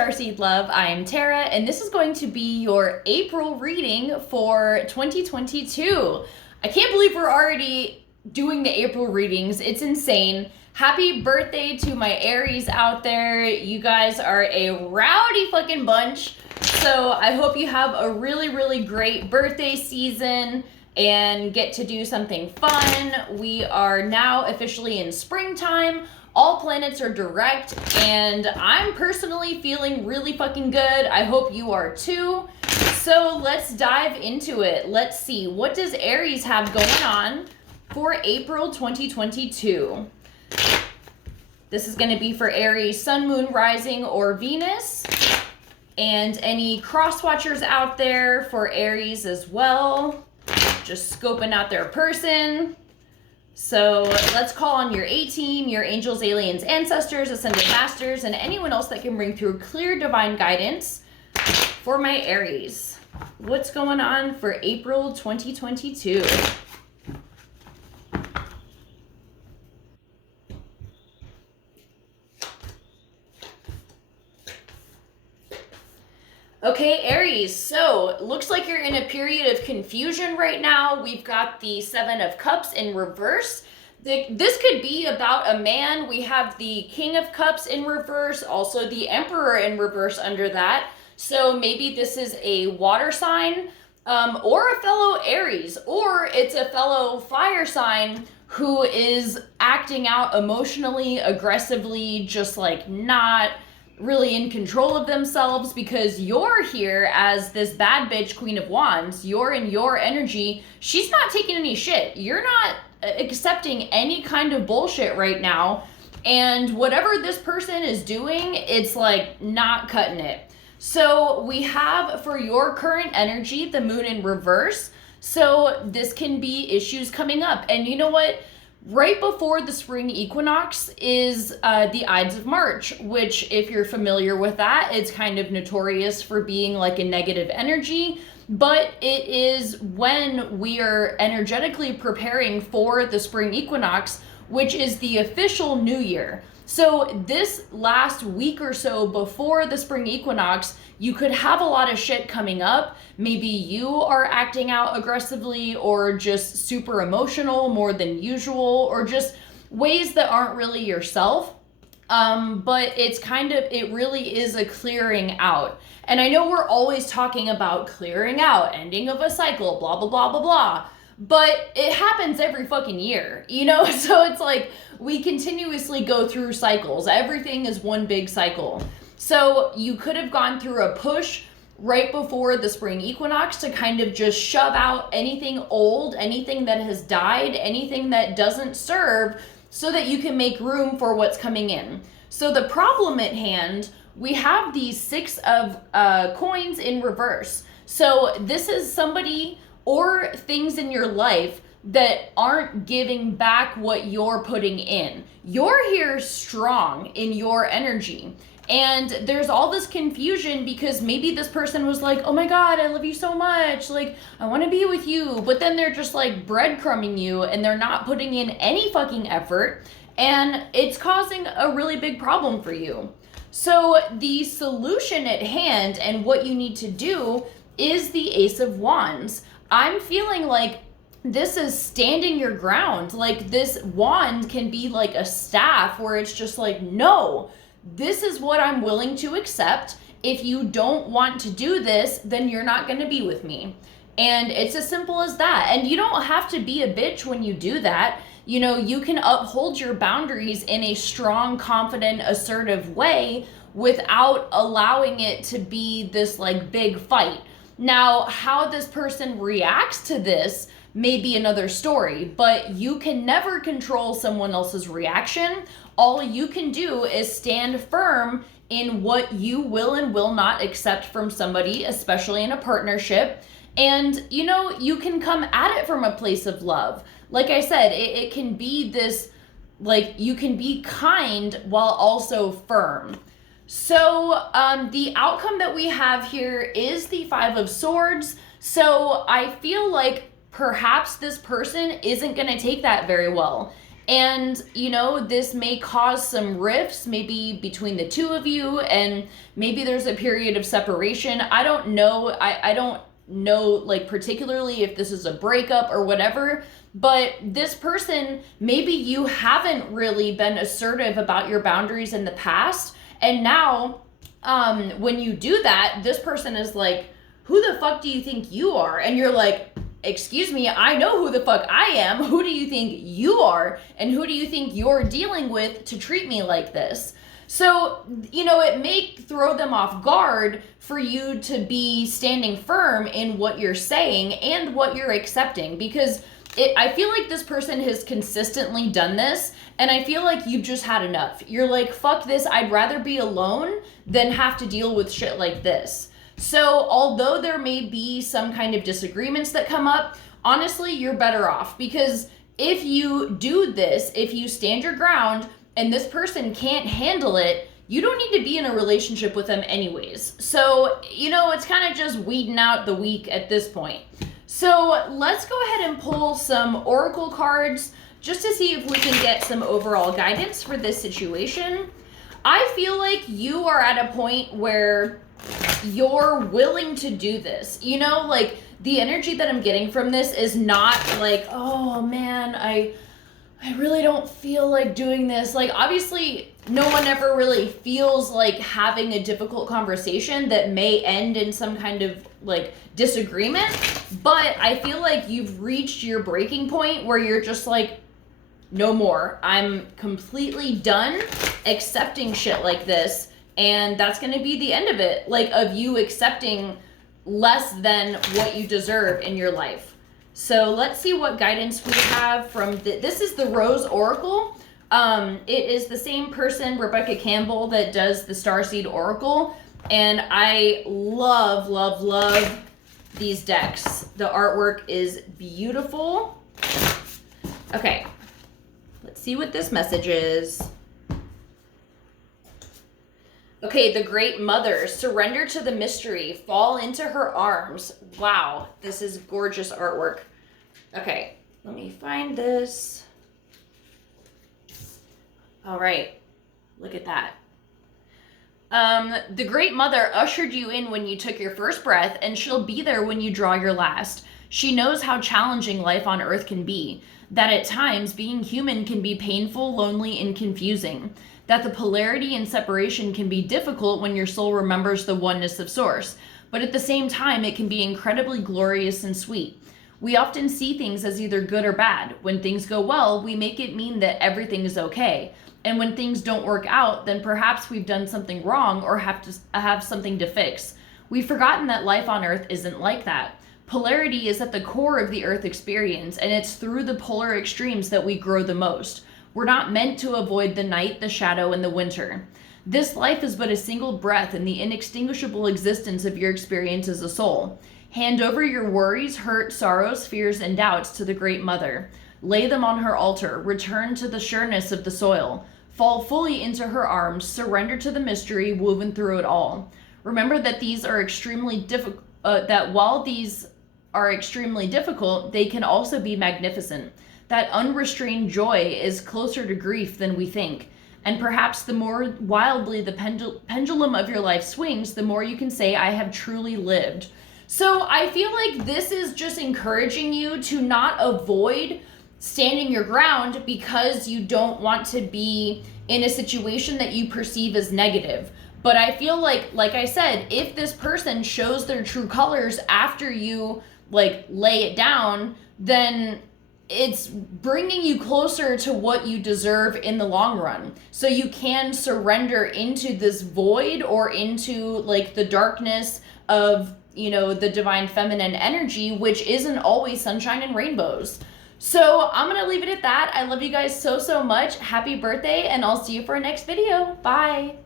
Starseed Love. I am Tara, and this is going to be your April reading for 2022. I can't believe we're already doing the April readings. It's insane. Happy birthday to my Aries out there. You guys are a rowdy fucking bunch. So I hope you have a really great birthday season and get to do something fun. We are now officially in springtime. All planets are direct, and I'm personally feeling really fucking good. I hope you are too. So let's dive into it. Let's see, what does Aries have going on for April 2022? This is going to be for Aries, Sun, Moon, Rising, or Venus. And any cross watchers out there for Aries as well. Just scoping out their person. So let's call on your A-team, your angels, aliens, ancestors, ascended masters, and anyone else that can bring through clear divine guidance for my Aries. What's going on for April 2022? Okay, Aries, so looks like you're in a period of confusion right now. We've got the Seven of Cups in reverse. This could be about a man. We have the King of Cups in reverse, also the Emperor in reverse under that. So maybe this is a water sign or a fellow Aries, or it's a fellow fire sign who is acting out emotionally, aggressively, just like not really in control of themselves, because you're here as this bad bitch Queen of Wands. You're in your energy. She's not taking any shit. You're not accepting any kind of bullshit right now. And whatever this person is doing, it's like not cutting it. So we have for your current energy, the moon in reverse. So this can be issues coming up. And you know what? Right before the spring equinox is the Ides of March, which if you're familiar with that, it's kind of notorious for being like a negative energy, but it is when we are energetically preparing for the spring equinox, which is the official new year. So this last week or so before the spring equinox, you could have a lot of shit coming up. Maybe you are acting out aggressively or just super emotional more than usual, or just ways that aren't really yourself. But it really is a clearing out. And I know we're always talking about clearing out, ending of a cycle, blah, blah, blah, blah, blah. But it happens every fucking year, you know? So it's like we continuously go through cycles. Everything is one big cycle. So you could have gone through a push right before the spring equinox to kind of just shove out anything old, anything that has died, anything that doesn't serve, so that you can make room for what's coming in. So the problem at hand, we have these Six of Coins in reverse. So this is somebody or things in your life that aren't giving back what you're putting in. You're here strong in your energy. And there's all this confusion because maybe this person was like, oh my God, I love you so much. Like, I want to be with you. But then they're just like breadcrumbing you and they're not putting in any fucking effort. And it's causing a really big problem for you. So the solution at hand and what you need to do is the Ace of Wands. I'm feeling like this is standing your ground. Like this wand can be like a staff where it's just like, no, this is what I'm willing to accept. If you don't want to do this, then you're not going to be with me. And it's as simple as that. And you don't have to be a bitch when you do that. You know, you can uphold your boundaries in a strong, confident, assertive way without allowing it to be this like big fight. Now, how this person reacts to this may be another story, but you can never control someone else's reaction. All you can do is stand firm in what you will and will not accept from somebody, especially in a partnership. And, you know, you can come at it from a place of love. Like I said, it can be this, like, you can be kind while also firm. So the outcome that we have here is the Five of Swords. So I feel like perhaps this person isn't going to take that very well. And, you know, this may cause some rifts, maybe between the two of you, and maybe there's a period of separation. I don't know. I don't know, like, particularly if this is a breakup or whatever, but this person, maybe you haven't really been assertive about your boundaries in the past. And now, when you do that, this person is like, who the fuck do you think you are? And you're like, excuse me, I know who the fuck I am. Who do you think you are? And who do you think you're dealing with to treat me like this? So, you know, it may throw them off guard for you to be standing firm in what you're saying and what you're accepting, because I feel like this person has consistently done this, and I feel like you've just had enough. You're like, fuck this, I'd rather be alone than have to deal with shit like this. So although there may be some kind of disagreements that come up, honestly, you're better off, because if you do this, if you stand your ground and this person can't handle it, you don't need to be in a relationship with them anyways. So, you know, it's kind of just weeding out the weak at this point. So let's go ahead and pull some oracle cards just to see if we can get some overall guidance for this situation. I feel like you are at a point where you're willing to do this. You know, like, the energy that I'm getting from this is not like, oh man, I really don't feel like doing this. Like, obviously, no one ever really feels like having a difficult conversation that may end in some kind of, like, disagreement. But I feel like you've reached your breaking point where you're just like, no more. I'm completely done accepting shit like this. And that's going to be the end of it, like, of you accepting less than what you deserve in your life. So let's see what guidance we have from this is the Rose Oracle. It is the same person, Rebecca Campbell, that does the Starseed Oracle. And I love, love, love these decks. The artwork is beautiful. Okay, let's see what this message is. Okay, the Great Mother, surrender to the mystery, fall into her arms. Wow, this is gorgeous artwork. Okay, let me find this. All right, look at that. The Great Mother ushered you in when you took your first breath, and she'll be there when you draw your last. She knows how challenging life on Earth can be, that at times being human can be painful, lonely, and confusing, that the polarity and separation can be difficult when your soul remembers the oneness of Source, but at the same time, it can be incredibly glorious and sweet. We often see things as either good or bad. When things go well, we make it mean that everything is okay. And when things don't work out, then perhaps we've done something wrong or have something to fix. We've forgotten that life on Earth isn't like that. Polarity is at the core of the Earth experience, and it's through the polar extremes that we grow the most. We're not meant to avoid the night, the shadow, and the winter. This life is but a single breath in the inextinguishable existence of your experience as a soul. Hand over your worries, hurt, sorrows, fears, and doubts to the Great Mother. Lay them on her altar. Return to the sureness of the soil. Fall fully into her arms. Surrender to the mystery woven through it all. Remember that these are extremely difficult. That while these are extremely difficult, they can also be magnificent. That unrestrained joy is closer to grief than we think. And perhaps the more wildly the pendulum of your life swings, the more you can say, I have truly lived. So I feel like this is just encouraging you to not avoid standing your ground because you don't want to be in a situation that you perceive as negative. But I feel like I said, if this person shows their true colors after you, like, lay it down, then it's bringing you closer to what you deserve in the long run. So you can surrender into this void or into, like, the darkness of, you know, the divine feminine energy, which isn't always sunshine and rainbows. So I'm going to leave it at that. I love you guys so, so much. Happy birthday, and I'll see you for our next video. Bye.